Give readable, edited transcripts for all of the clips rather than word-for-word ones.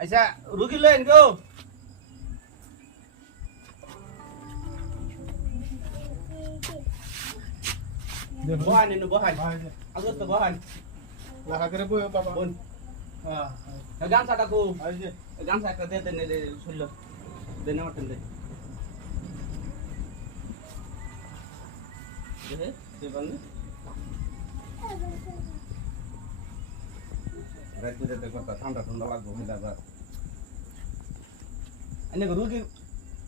আচ্ছা রুগী লইন গো বহান ইনু বহান আগো তো বহান লাগা করে বই বাবা বোন হ্যাঁ গামছাটা কো এই যে গামছা একটা দে দেন রে শুনল দেন মটন দে দে দে বান রাত দুইটাতে কথা ঠান্ডা ঠান্ডা লাগবে মিলাবা আনে রুগী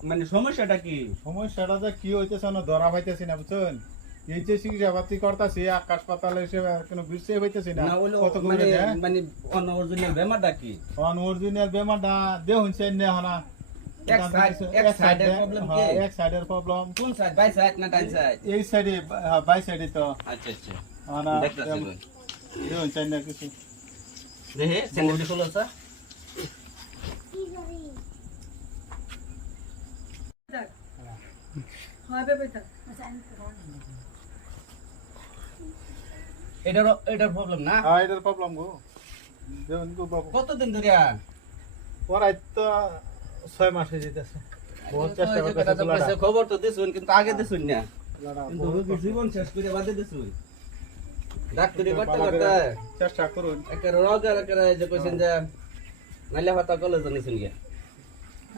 মানে সমস্যাটা কি সমস্যাটা যে কি হইতেছে না ধরা পাইতেছি না বুঝছেন এই যে চিকিৎসা পাতি করতেছি আকাশ পাতালে এসে কোনো বুঝতে পাইতেছি না না হলো কত মানে করে মানে অনঅরিজিনাল বেমারটা কি অরিজিনাল বেমারটা দেহুন সেন নে হনা এক সাইডের প্রবলেম কি এক সাইডের প্রবলেম কোন সাইড বাই সাইড না ডান সাইড এই সাইডে বাই সাইডে তো আচ্ছা আচ্ছা হনা দেখতাছি দেহুন সেন না কিছু দেহে স্যান্ডউইচ হলো স্যার এটার প্রবলেম না হ্যাঁ এটার প্রবলেম গো দেহুন গো বাবু কতদিন ধরে পড়াই তো 6 মাস হয়ে যেতেছে বহুত চেষ্টা করতেছি খবর তো দিছুন কিন্তু আগে দিছুন না পোলাটা কিন্তু রোগী জীবন শেষ করে বাদে দিছুন ডাক্তারি করতে করতে চেষ্টা করুন একটা রোগ আর যে কইছেন যে নাইলে হতা কলেজ নিছুন গিয়া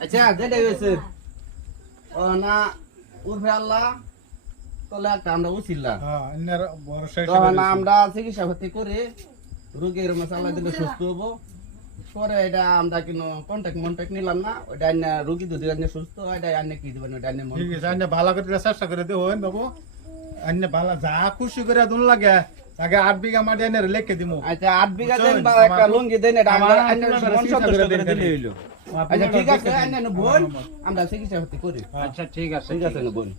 আচ্ছা যেটা হয়েছে ও না উর্ফে আল্লাহ তাহলে একটা আমরা উচিল্লা হ্যাঁ ইনার বড় সাইড তখন আমরা চিকিৎসা ভর্তি করে রোগীর মশালা দিলে সুস্থ হবো পরে এটা আমরা কিন্তু কন্ট্যাক্ট নিলাম না ওইটা আইনা রোগী যদি আইনা সুস্থ হয় এটা আইনা কি দিবেন ওইটা আইনা ঠিক আছে আইনে ভালো করে চেষ্টা করে দেবেন বাবু আইনে ভালো যা খুশি করে দুন লাগে আগে 8 বিঘা মাটি আইনে লিখে দিমু আচ্ছা 8 বিঘা দেন বা একটা লুঙ্গি দেন এটা আমরা আইনা মন সন্তুষ্ট করে দিলে হইলো আচ্ছা ঠিক আছে আইনা বোন আমরা চিকিৎসা ভর্তি করি আচ্ছা ঠিক আছে ঠিক আছে বোন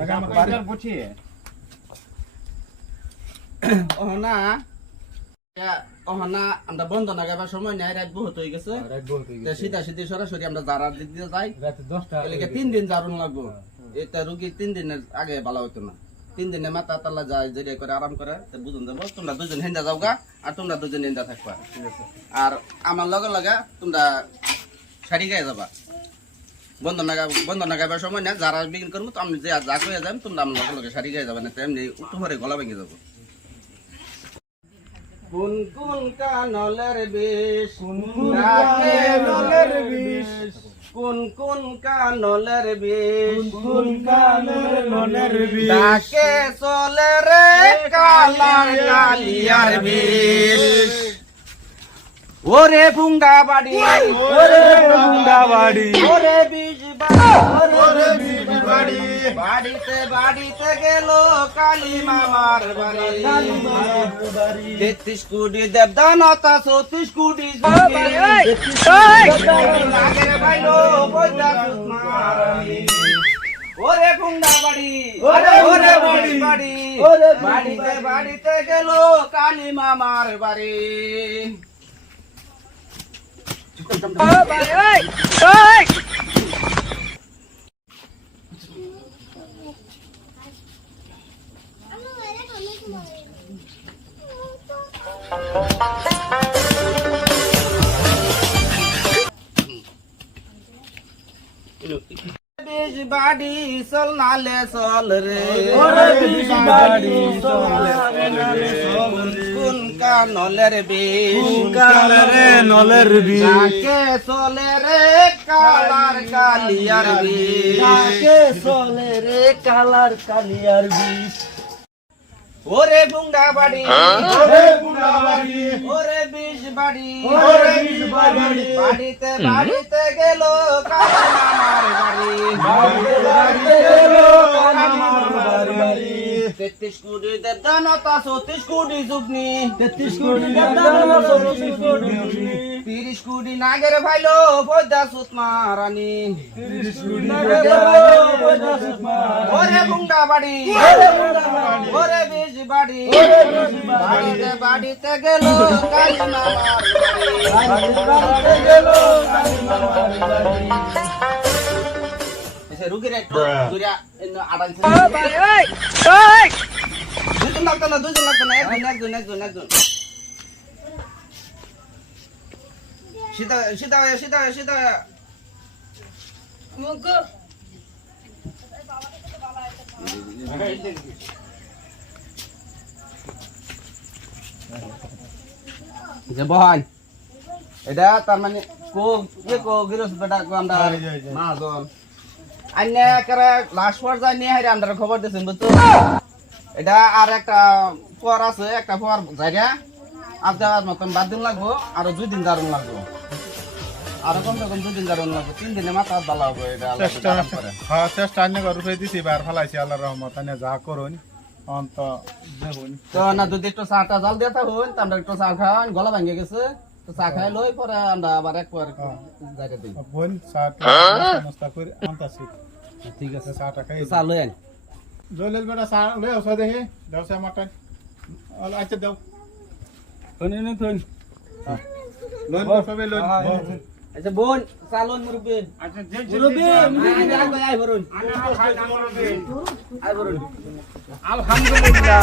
আগে আমার বাজার বুঝিয়ে ওহনা ওহনা আমরা বন্ধ না গাবার সময় নাই রাত বহুত হয়ে গেছে সিধা সিধি সরাসরি আমরা জারার দিক দিয়ে যাই রাতে 10টা এলাকা 3 দিন জারুন লাগবো এটা রোগী 3 দিনের আগে ভালো হতো না 3 দিনে মাথা তালা যায় যেটা করে আরাম করে তো বুঝুন যাবো তোমরা দুজন হেন্দা যাওগা আর তোমরা দুজন হেন্দা থাকবা ঠিক আছে আর আমার লগে লগে তোমরা শাড়ি গায়ে যাবা বন্ধ না গাবার সময় না যারা বিক্রি করবো তো আমি যে যা কয়ে যাবেন তোমরা আমার লগে লগে শাড়ি গায়ে যাবে না তেমনি তোমারে গলা ভেঙে যাবো কোন কোন কানলের বিষ ডাকে নলের বিষ কোন কোন কানলের বিষ কোন কানের ননের বিষ ডাকে চলে রে কালার কালিয়ার বিষ ওরে বুঙ্গা বাড়ি ওরে বুঙ্গা বাড়ি ওরে বিষ বাড়ি ওরে বিষ বাড়ি বাড়িতে বাড়িতে গেল কালী মামার বাড়ি 33 কোটি দেবদানতা 34 কোটি নাগের বাইলো বইদা মারানি ওরে বুঙ্গা বাড়ি ওরে বাড়ি বাড়িতে বাড়িতে গেল কালী মামার বাড়ি বিষ বাড়ি চল নালে চল রে ওরে বিষ বাড়ি চলে রে কোন কানলের বিষ কালরে নলের বিষ ডাকে চলে রে কালার কালিয়ার বিষ ডাকে চলে রে কালার কালিয়ার বিষ ওরে বুঙ্গা বাড়ি ওরে বুঙ্গা বাড়ি ওরে বিষ বাড়ি ওরে বিষ বাড়ি বাড়িতে বাড়িতে গেল কালী মামার বাড়ি বাড়িতে বাড়িতে গেল আমার বাড়ি 33 কোটি দেবদানতা 34 কোটি যুগনি 33 কোটি দাদা 34 কোটি 30 কোটি নাগের ভাইলো বৈদা সুত মারানি 30 কোটি ওরে বুঙ্গা বাড়ি ওরে বিষ বাড়ি বাড়িতে বাড়িতে গেল কালী মামার বাড়িতে গেল কালী মামার বাড়ি এসে রুগীর একটা দুরিয়া আড়াই দুজন লাগতো না একজন সিধা সিধা সিধা সিধা যে বহান এটা তার মানে কো গিরস বেটা কো আমরা মাজন আইনে করে লাস্ট পর্যায়ে নিয়ে হাইরে আমরা খবর দিছেন বুঝছো এটা আর একটা ফোয়ার আছে একটা ফোয়ার জায়গা আর দেওয়ার মতন 12 দিন লাগবো আর 2 দিন দারুন লাগবো আর কমসে কম 2 দিন দারুন লাগবো 3 দিনে মাথা ভালো হবে এটা আল্লাহ দান করে হ্যাঁ চেষ্টা আনে গরু ফেই দিছি বার ফলাইছি আল্লাহর রহমত আনে যা করুন অন্ত দেখুন তো না যদি একটু চাটা জাল দিয়ে থাকুন তো আমরা একটু চা খাওয়ান গলা ভাঙে গেছে তো চা খাই লই পরে আমরা আবার একবার জায়গা দিই বোন সাত নাস্তা করে আনতাছি ঠিক আছে চাটা খাই চা লই আন জলেল বেটা চা লই আসা দেখি দাও সে মাটান আচ্ছা দাও লোন সবে লোন আচ্ছা বোন চা লোন মুরব্বি আচ্ছা মুরব্বি আই বরুন আই বরুন আলহামদুলিল্লাহ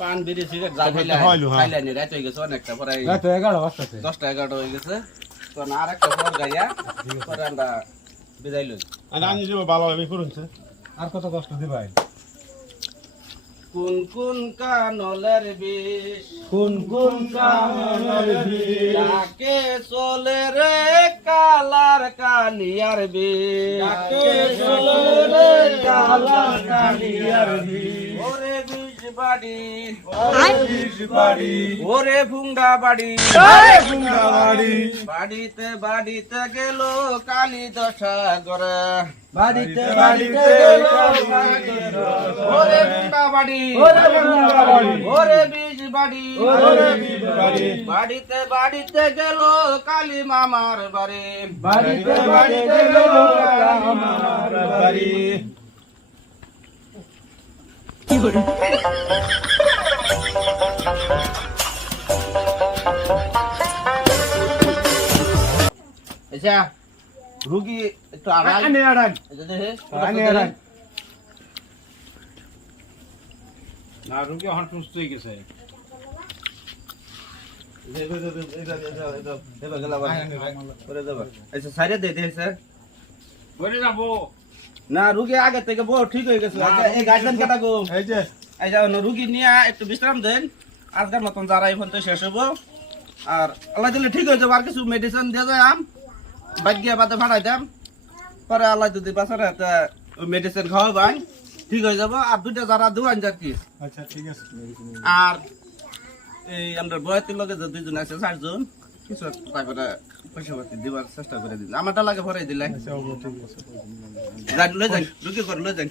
পান বিড়ি সিগারেট যা খাইলে নি রাত হয়ে গেছে অনেকটা পরে 10টা 11টা হয়ে গেছে তো আর একটা পর গাইয়া পরে আমরা বিদায় লই আমি যে ভালোভাবে করুনছে আর কত কষ্ট দিবাই কোন কোন কানলের বিষ কোন কামনার বিষ ডাকে চলে রে কালার কালিয়ার বিষ ডাকে চলে রে কালার কালিয়ার বিষ ওরে বিষ বাড়ি বিষ বাড়ি ওরে ভুঙ্গা বাড়ি ভুঙ্গা বাড়ি বাড়িতে বাড়িতে গেল কালী দশা করে বাড়িতে বাড়িতে গেল ওরে ভুঙ্গা বাড়ি ওরে ভুঙ্গা বাড়ি ওরে বিষ বাড়ি ওরে বিষ বাড়ি বাড়িতে বাড়িতে গেল কালী মামার বাড়ি বাড়িতে বাড়িতে গেল আমার বাড়ি আচ্ছা রুগী একটু আড়াই আনে আড়াই এটা দেখে আনে আড়াই না রুগী এখন সুস্থ হয়ে গেছে আচ্ছা সাইডে দে দে স্যার বলে যাবো না রুগী আগে থেকে বড় ঠিক হয়ে গেছে এই গাইডলাইন কেটা গো এই যে এই যাও রুগী নিয়ে একটু বিশ্রাম দেন আজকের মতন যারা এই ফোন তো শেষ হবো আর আল্লাহ দিলে ঠিক হয়ে যাবো আর কিছু মেডিসিন দিয়ে যায় আম বাগিয়া বাদে ভাড়াই দাম পরে আল্লাহ যদি বাঁচার মেডিসিন খাওয়া ভাই ঠিক হয়ে যাবো আর দুইটা যারা দুয়ান যার কি আচ্ছা ঠিক আছে আর এই আমরা বয়াতির লগে যে দুইজন আছে 4 জন কিছু তারপরে পয়সা পাতি দিবার চেষ্টা করে দিন আমারটা লাগে ভরাই দিলাই আচ্ছা ঠিক আছে যাই লই যাই ঢুকে করে লই যাই